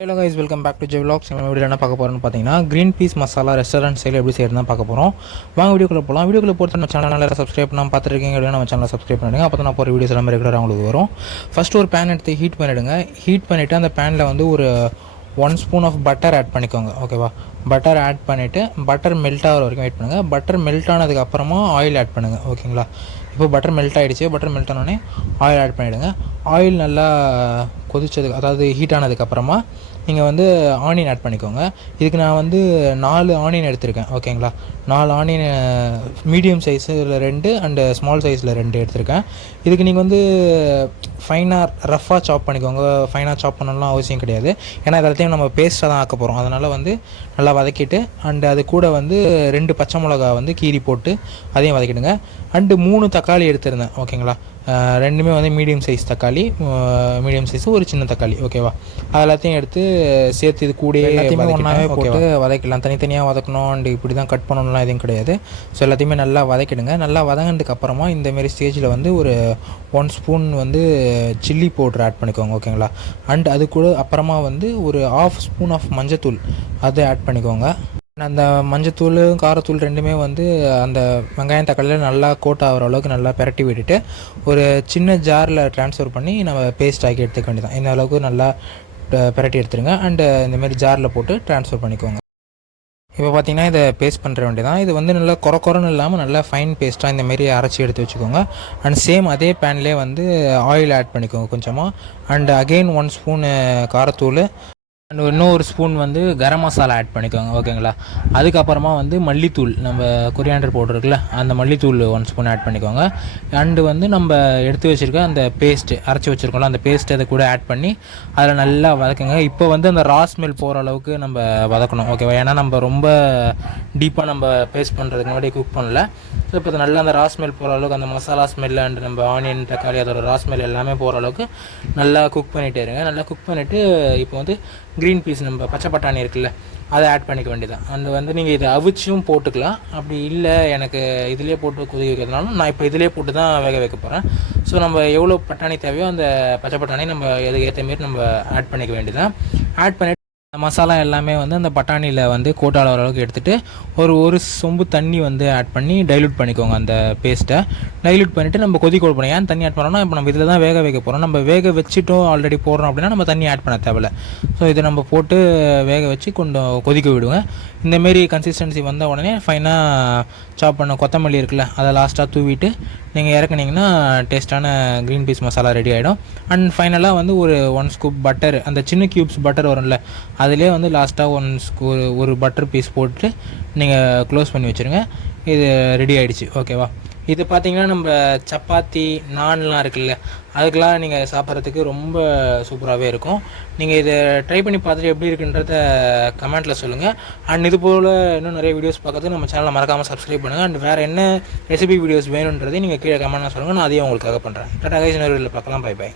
Hello guys, welcome back to ஜெவ்லாக்ஸ். நம்ம video என்ன பார்க்க போகிறோம்னு பார்த்தீங்கன்னா green peas masala restaurant style எப்படி செய்யறது தான் பார்க்க போகிறோம். வாங்க வீடியோக்குள்ளே போகலாம். வீடியோக்குள்ளே போகிறது நம்ம சேனலில் சப்ஸ்கிரைப் பண்ணாமல் பார்த்துருக்கீங்க அப்படின்னா நம்ம சேனலை சப்ஸ்கிரைப் பண்ணிடுங்க. அப்போ தான் நான் போகிற வீடியோஸ் எல்லாமே ரெகுலராக உங்களுக்கு வரும். ஃபஸ்ட்டு ஒரு பேன் எடுத்து ஹீட் பண்ணிவிடுங்க. ஹீட் பண்ணிவிட்டு அந்த பேனில் வந்து ஒரு 1 ஸ்பூன் ஆஃப் பட்டர் ஆட் பண்ணிக்கோங்க. ஓகேவா, பட்டர் ஆட் பண்ணிவிட்டு பட்டர் மெல்ட் ஆகிற வரைக்கும் வெயிட் பண்ணுங்கள். பட்டர் மெல்ட் ஆனதுக்கப்புறமா ஆயில் ஆட் பண்ணுங்கள். ஓகேங்களா, இப்போ பட்டர் மெல்ட் ஆகிடுச்சு. பட்டர் மெல்ட் ஆனோடனே ஆயில் ஆட் பண்ணிவிடுங்க. ஆயில் நல்லா கொதிச்சதுக்கு, அதாவது ஹீட் ஆனதுக்கப்புறமா நீங்கள் வந்து ஆனியன் ஆட் பண்ணிக்கோங்க. இதுக்கு நான் வந்து 4 ஆனியன் எடுத்திருக்கேன். ஓகேங்களா, 4 ஆனியன் மீடியம் சைஸில் 2 அண்டு ஸ்மால் சைஸில் 2 எடுத்திருக்கேன். இதுக்கு நீங்கள் வந்து ஃபைனாக ரஃப்பாக சாப் பண்ணிக்கோங்க. ஃபைனாக சாப் பண்ணணும்லாம் அவசியம் கிடையாது. ஏன்னா எல்லாத்தையும் நம்ம பேஸ்ட்டாக தான் ஆக்க போகிறோம். அதனால் வந்து நல்லா வதக்கிட்டு அண்டு அது கூட வந்து 2 பச்சை மிளகா வந்து கீரி போட்டு அதையும் வதக்கிடுங்க. அண்டு 3 தக்காளி எடுத்திருந்தேன். ஓகேங்களா, ரெண்டுமே வந்து மீடியம் சைஸ் தக்காளி, மீடியம் சைஸ் ஒரு சின்ன தக்காளி. ஓகேவா, அது எல்லாத்தையும் எடுத்து சேர்த்து இது கூட எல்லாத்தையுமே ஒன்றாவே போட்டு வதக்கலாம். தனித்தனியாக வதக்கணும் அண்டு இப்படி தான் கட் பண்ணணும்லாம் எதுவும் கிடையாது. ஸோ எல்லாத்தையுமே நல்லா வதக்கிடுங்க. நல்லா வதங்கினதுக்கு அப்புறமா இந்தமாரி ஸ்டேஜில் வந்து ஒரு 1 ஸ்பூன் வந்து சில்லி பவுடர் ஆட் பண்ணிக்கோங்க. ஓகேங்களா, அண்ட் அது கூட அப்புறமா வந்து ஒரு 1/2 ஸ்பூன் ஆஃப் மஞ்சத்தூள் அதை ஆட் பண்ணிக்கோங்க. அந்த மஞ்சத்தூள் காரத்தூள் ரெண்டுமே வந்து அந்த வெங்காயம் தக்காளியில் நல்லா கோட் ஆகிற அளவுக்கு நல்லா பிரட்டி விட்டுட்டு ஒரு சின்ன ஜாரில் ட்ரான்ஸ்ஃபர் பண்ணி நம்ம பேஸ்ட் ஆக்கி எடுத்துக்க வேண்டியதான். இந்த அளவுக்கு நல்லா பிரட்டி எடுத்துருங்க. அண்டு இந்தமாரி ஜாரில் போட்டு ட்ரான்ஸ்ஃபர் பண்ணிக்கோங்க. இப்போ பார்த்தீங்கன்னா இதை பேஸ்ட் பண்ணுற வேண்டியதான். இது வந்து நல்லா குறன்னு இல்லாமல் நல்லா ஃபைன் பேஸ்ட்டாக இந்தமாரி அரைச்சி எடுத்து வச்சுக்கோங்க. அண்ட் சேம் அதே பேன்லேயே வந்து ஆயில் ஆட் பண்ணிக்கோங்க கொஞ்சமாக. அண்ட் அகெயின் 1 ஸ்பூனு காரத்தூள் அண்ட் இன்னும் 1 ஸ்பூன் வந்து கரம் மசாலா ஆட் பண்ணிக்கோங்க. ஓகேங்களா, அதுக்கப்புறமா வந்து மல்லித்தூள், நம்ம கொரியாண்டர் பவுடர் இருக்குல்ல, அந்த மல்லித்தூள் 1 ஸ்பூன் ஆட் பண்ணிக்கோங்க. அண்டு வந்து நம்ம எடுத்து வச்சுருக்க அந்த பேஸ்ட்டு அரைச்சி வச்சுருக்கோம்ல, அந்த பேஸ்ட்டு அதை கூட ஆட் பண்ணி அதில் நல்லா வதக்குங்க. இப்போ வந்து அந்த ரா ஸ்மெல் போகிற அளவுக்கு நம்ம வதக்கணும். ஓகேவா, ஏன்னா நம்ம ரொம்ப டீப்பாக நம்ம பேஸ்ட் பண்ணுறதுக்கு முன்னாடி குக் பண்ணல. ஸோ இப்போ அது நல்லா அந்த ரா ஸ்மெல் போகிற அளவுக்கு, அந்த மசாலா ஸ்மெல் அண்ட் நம்ம ஆனியன் தக்காளி அதோட ரா ஸ்மெல் எல்லாமே போகிற அளவுக்கு நல்லா குக் பண்ணிகிட்டே இருங்க. நல்லா குக் பண்ணிவிட்டு இப்போ வந்து க்ரீன் பீஸ், நம்ம பச்சை பட்டாணி இருக்குல்ல, அதை ஆட் பண்ணிக்க வேண்டியதான். அண்ட் வந்து நீங்கள் இதை அவிச்சும் போட்டுக்கலாம். அப்படி இல்லை எனக்கு இதிலே போட்டு கொதிக்க வைக்கிறதுனாலும் நான் இப்போ இதிலே போட்டு தான் வேக வைக்க போகிறேன். ஸோ நம்ம எவ்வளோ பட்டாணி தேவையோ அந்த பச்சை பட்டாணி நம்ம எதுக்கு ஏற்ற மாரி நம்ம ஆட் பண்ணிக்க வேண்டியதான். ஆட் பண்ணி மசாலா எல்லாமே வந்து அந்த பட்டாணியில் வந்து கோட்டாள அளவுக்கு எடுத்துகிட்டு ஒரு சொம்பு தண்ணி வந்து ஆட் பண்ணி டைல்யூட் பண்ணிக்கோங்க. அந்த பேஸ்ட்டை டைல்யூட் பண்ணிவிட்டு நம்ம கொதிக்க போகிறோம். ஏன் தண்ணி ஆட் பண்ணோம்னா, இப்போ நம்ம இதில் தான் வேக வைக்க போகிறோம். நம்ம வேக வச்சுட்டோம் ஆல்ரெடி போடுறோம் அப்படின்னா நம்ம தண்ணி ஆட் பண்ண தேவையில்ல. ஸோ இதை நம்ம போட்டு வேக வச்சு கொஞ்சம் கொதிக்க விடுவோங்க. இந்தமாரி கன்சிஸ்டன்சி வந்த உடனே ஃபைனாக சாப் பண்ண கொத்தமல்லி இருக்குல்ல, அதை லாஸ்ட்டாக தூவிட்டு நீங்கள் இறக்குனீங்கன்னா டேஸ்ட்டான க்ரீன் பீஸ் மசாலா ரெடி ஆகிடும். அண்ட் ஃபைனலாக வந்து ஒரு 1 ஸ்கூப் பட்டர், அந்த சின்ன க்யூப்ஸ் பட்டர் வரும்ல, அதிலே வந்து லாஸ்ட்டாக ஒரு பட்டர் பீஸ் போட்டு நீங்கள் க்ளோஸ் பண்ணி வச்சுருங்க. இது ரெடி ஆகிடுச்சு. ஓகேவா, இது பார்த்திங்கன்னா நம்ம சப்பாத்தி நான்லாம் இருக்குல்ல, அதுக்கெலாம் நீங்கள் சாப்பிட்றதுக்கு ரொம்ப சூப்பராகவே இருக்கும். நீங்கள் இதை ட்ரை பண்ணி பார்த்துட்டு எப்படி இருக்குன்றத கமெண்ட்டில் சொல்லுங்கள். அண்ட் இது போல் இன்னும் நிறைய வீடியோஸ் பார்க்கறதுக்கு நம்ம சேனலை மறக்காமல் சப்ஸ்கிரைப் பண்ணுங்கள். அண்ட் வேறு என்ன ரெசிபி வீடியோஸ் வேணுன்றதையும் நீங்கள் கீழே கமெண்ட்டாக சொல்லுங்கள். நான் அதையும் உங்களுக்காக பண்ணுறேன். டாடா கைஸ், இன்னொரு வீடியோவில் பார்க்கலாம். Bye by.